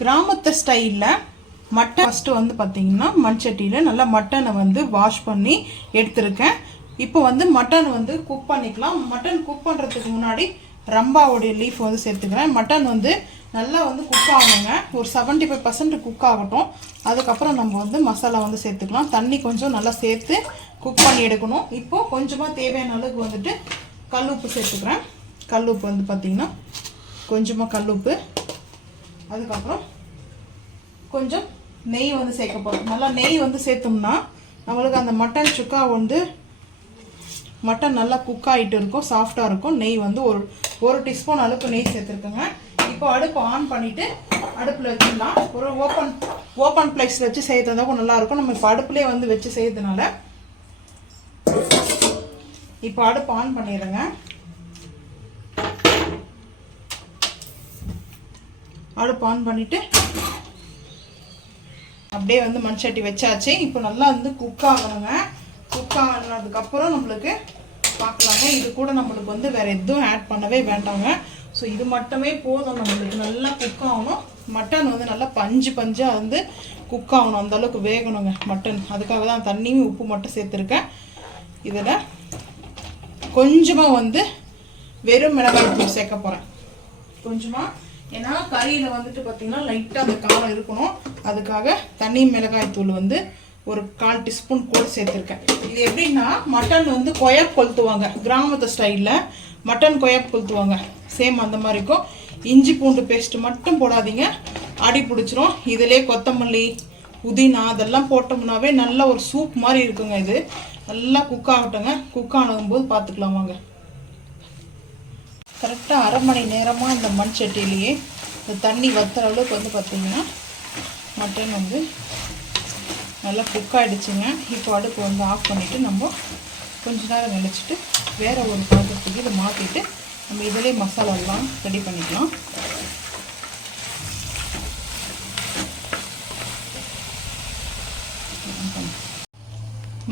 கிராமத்து ஸ்டைலில் mutton first வந்து பார்த்திங்கன்னா மண்சட்டியில் நல்லா மட்டனை வந்து வாஷ் பண்ணி எடுத்துருக்கேன். இப்போ வந்து மட்டன் வந்து குக் பண்ணிக்கலாம். மட்டன் குக் பண்ணுறதுக்கு முன்னாடி ரம்பாவுடைய லீஃப் வந்து சேர்த்துக்கிறேன். மட்டன் வந்து நல்லா வந்து குக் ஆகணுங்க. ஒரு 75% குக் ஆகட்டும். அதுக்கப்புறம் நம்ம வந்து மசாலா வந்து சேர்த்துக்கலாம். தண்ணி கொஞ்சம் நல்லா சேர்த்து குக் பண்ணி எடுக்கணும். இப்போது கொஞ்சமாக தேவையான அளவுக்கு வந்துட்டு கல் உப்பு சேர்த்துக்கிறேன். கல் உப்பு வந்து பார்த்திங்கன்னா கொஞ்சமாக கல் உப்பு, அதுக்கப்புறம் கொஞ்சம் நெய் வந்து சேர்க்க போகிறோம். நல்லா நெய் வந்து சேர்த்தோம்னா நம்மளுக்கு அந்த மட்டன் சுக்கா வந்து மட்டன் நல்லா குக் ஆகிட்டு இருக்கும், சாஃப்டாக இருக்கும். நெய் வந்து ஒரு டீஸ்பூன் அளவுக்கு நெய் சேர்த்துருக்குங்க. இப்போ அடுப்பு ஆன் பண்ணிவிட்டு அடுப்பில் வச்சிடலாம். ஒரு ஓப்பன் பிளேஸ் வச்சு செய்யறதா கூட நல்லாயிருக்கும். நம்ம இப்போ அடுப்புலேயே வந்து வச்சு செய்யறதுனால இப்போ அடுப்பு ஆன் பண்ணிடுறேங்க. அடுப்பு ஆன் பண்ணிவிட்டு அப்படியே வந்து மண் சட்டி வச்சாச்சு. இப்போ நல்லா வந்து குக் ஆகணுங்க. குக் ஆனதுக்கப்புறம் நம்மளுக்கு பார்க்கலாங்க. இது கூட நம்மளுக்கு வந்து வேறு எதுவும் ஆட் பண்ணவே வேண்டாங்க. ஸோ இது மட்டுமே போதும். நம்மளுக்கு நல்லா குக் ஆகணும். மட்டன் வந்து நல்லா பஞ்சாக வந்து குக் ஆகணும். அந்தளவுக்கு வேகணுங்க மட்டன். அதுக்காக தான் தண்ணியும் உப்பு மட்டும் சேர்த்துருக்கேன். இதில் கொஞ்சமாக வந்து வெறும் மிளகாய் தூள் சேர்க்க போகிறேன். கொஞ்சமாக, ஏன்னா கறியில் வந்துட்டு பார்த்திங்கன்னா லைட்டாக அந்த காரம் இருக்கணும். அதுக்காக தனி மிளகாய் தூள் வந்து ஒரு 1/4 டீஸ்பூன் கூட சேர்த்துருக்கேன். இது எப்படின்னா மட்டன் வந்து கொயப் கொளுத்துவாங்க. கிராமத்து ஸ்டைலில் மட்டன் கொயப் கொளுத்துவாங்க. சேம் அந்த மாதிரி இருக்கும். இஞ்சி பூண்டு பேஸ்ட்டு மட்டும் போடாதீங்க, அடி பிடிச்சிரும். இதிலே கொத்தமல்லி, புதினா அதெல்லாம் போட்டோம்னாவே நல்ல ஒரு சூப் மாதிரி இருக்குங்க. இது நல்லா குக் ஆகட்டுங்க. குக் ஆகும்போது பார்த்துக்கலாம் வாங்க. கரெக்டாக 1/2 மணி நேரமாக இந்த மண் சட்டியிலேயே இந்த தண்ணி வத்துற அளவுக்கு வந்து பார்த்திங்கன்னா மட்டன் வந்து நல்லா குக் ஆகிடுச்சுங்க. இப்போ அடுப்பு வந்து ஆஃப் பண்ணிவிட்டு நம்ம கொஞ்ச நேரம் நினச்சிட்டு வேறு ஒரு பாத்திரத்துக்கு இதை மாற்றிட்டு நம்ம இதிலே மசாலாலாம் ரெடி பண்ணிக்கலாம்.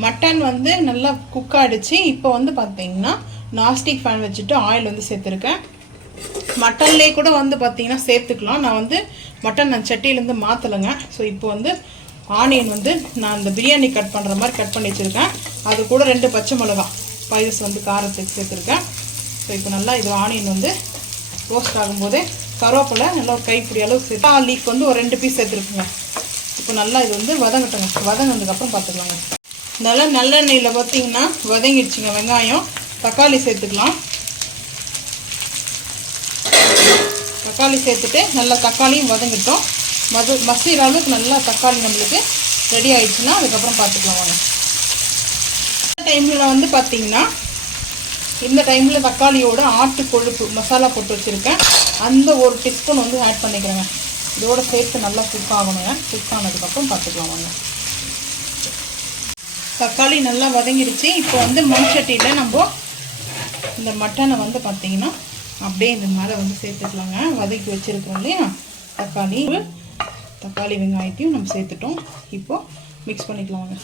மட்டன் வந்து நல்லா குக் ஆகிடுச்சு. இப்போ வந்து பார்த்திங்கன்னா நாஸ்டிக் ஃபேன் வச்சுட்டு ஆயில் வந்து சேர்த்துருக்கேன். மட்டன்லேயே கூட வந்து பார்த்திங்கன்னா சேர்த்துக்கலாம். நான் வந்து மட்டன் சட்டியிலேருந்து மாற்றலைங்க. ஸோ இப்போ வந்து ஆனியன் வந்து நான் இந்த பிரியாணி கட் பண்ணுற மாதிரி கட் பண்ணி வச்சுருக்கேன். அது கூட 2 பச்சை மிளகாய் ஸ்பைசஸ் வந்து காரத்துக்கு சேர்த்துருக்கேன். ஸோ இப்போ நல்லா இது ஆனியன் வந்து ரோஸ்ட் ஆகும்போதே கருவேப்பிலை நல்லா ஒரு கைப்பிடி அளவுக்கு சேர்த்து லீஃப் வந்து ஒரு 2 பீஸ் சேர்த்துருக்குங்க. இப்போ நல்லா இது வந்து வதங்கட்டுங்க. வதங்கினதுக்கப்புறம் பார்த்துக்கலாங்க. நல்லா நல்லெண்ணெயில் பார்த்திங்கன்னா வதங்கிடுச்சுங்க. வெங்காயம், தக்காளி சேர்த்துக்கலாம். தக்காளி சேர்த்துட்டு நல்லா தக்காளியும் வதங்கிட்டோம். மசிகிற அளவுக்கு நல்லா தக்காளி நம்மளுக்கு ரெடி ஆயிடுச்சுன்னா அதுக்கப்புறம் பார்த்துக்கலாம் வாங்க. இந்த டைமில் வந்து பார்த்திங்கன்னா இந்த டைமில் தக்காளியோட ஆட்டு கொழுப்பு மசாலா போட்டு வச்சுருக்கேன். அந்த ஒரு டீஸ்பூன் வந்து ஆட் பண்ணிக்கிறேங்க. இதோடு சேர்த்து நல்லா குக் ஆகணுங்க. குக் ஆனதுக்கப்புறம் பார்த்துக்கலாம் வாங்க. தக்காளி நல்லா வதங்கிடுச்சு. இப்போ வந்து மண் சட்டியில் நம்ம இந்த மட்டனை வந்து பார்த்திங்கன்னா அப்படியே இந்த மேலே வந்து சேர்த்துக்கலாங்க. வதக்கி வச்சுருக்கோம் இல்லையா தக்காளி வெங்காயத்தையும் நம்ம சேர்த்துட்டோம். இப்போது மிக்ஸ் பண்ணிக்கலாங்க.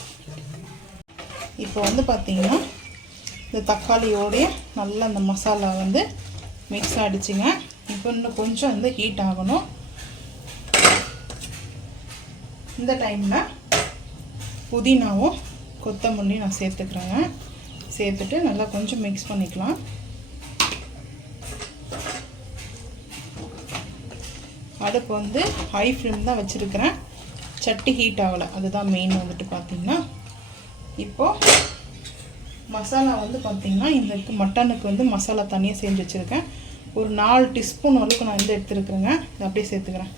இப்போ வந்து பார்த்திங்கன்னா இந்த தக்காளியோடைய நல்லா அந்த மசாலா வந்து மிக்ஸ் ஆகிடுச்சுங்க. இப்போ இன்னும் கொஞ்சம் வந்து ஹீட் ஆகணும். இந்த டைமில் புதினாவும் கொத்தமல்லியும் நான் சேர்த்துக்கிறேங்க. சேர்த்துட்டு நல்லா கொஞ்சம் மிக்ஸ் பண்ணிக்கலாம். அடுப்பு வந்து ஹை ஃப்ளேம் தான் வச்சுருக்கிறேன். சட்டி ஹீட் ஆகலை, அதுதான் மெயின் வந்துட்டு பார்த்திங்கன்னா. இப்போது மசாலா வந்து பார்த்திங்கன்னா இந்த மட்டனுக்கு வந்து மசாலா தனியாக செஞ்சு வச்சுருக்கேன். ஒரு 4 டீஸ்பூன் அளவுக்கு நான் வந்து எடுத்துருக்குறேங்க. இதை அப்படியே சேர்த்துக்கிறேன்.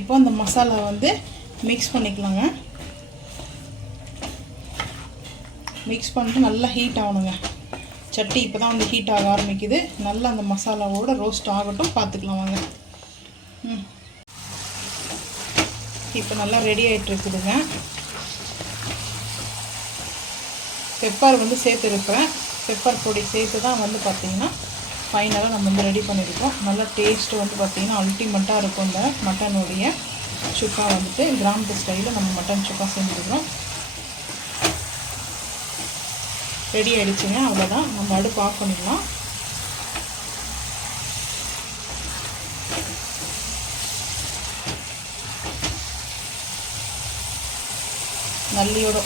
இப்போ அந்த மசாலா வந்து மிக்ஸ் பண்ணிக்கலாங்க. மிக்ஸ் பண்ணிட்டு நல்லா ஹீட் ஆகணுங்க. சட்டி இப்போ தான் வந்து ஹீட் ஆக ஆரம்பிக்குது. நல்லா அந்த மசாலாவோட ரோஸ்ட் ஆகட்டும், பார்த்துக்கலாம் வாங்க. இப்போ நல்லா ரெடி ஆகிட்டு இருக்குதுங்க. பெப்பர் வந்து சேர்த்துருக்குறேன். பெப்பர் பொடி சேர்த்து தான் வந்து பார்த்திங்கன்னா ஃபைனலாக நம்ம வந்து ரெடி பண்ணியிருக்கோம். நல்லா டேஸ்ட்டு வந்து பார்த்திங்கன்னா அல்டிமேட்டாக இருக்கும். இந்த மட்டனுடைய சுக்கா வந்துட்டு கிராமத்து ஸ்டைலில் நம்ம மட்டன் சுக்கா செஞ்சுருக்கிறோம். ரெடி ஆகிடுச்சுங்க. அவ்வளோதான், நம்ம அடுப்பு ஆஃப் பண்ணிடலாம். நல்லியோட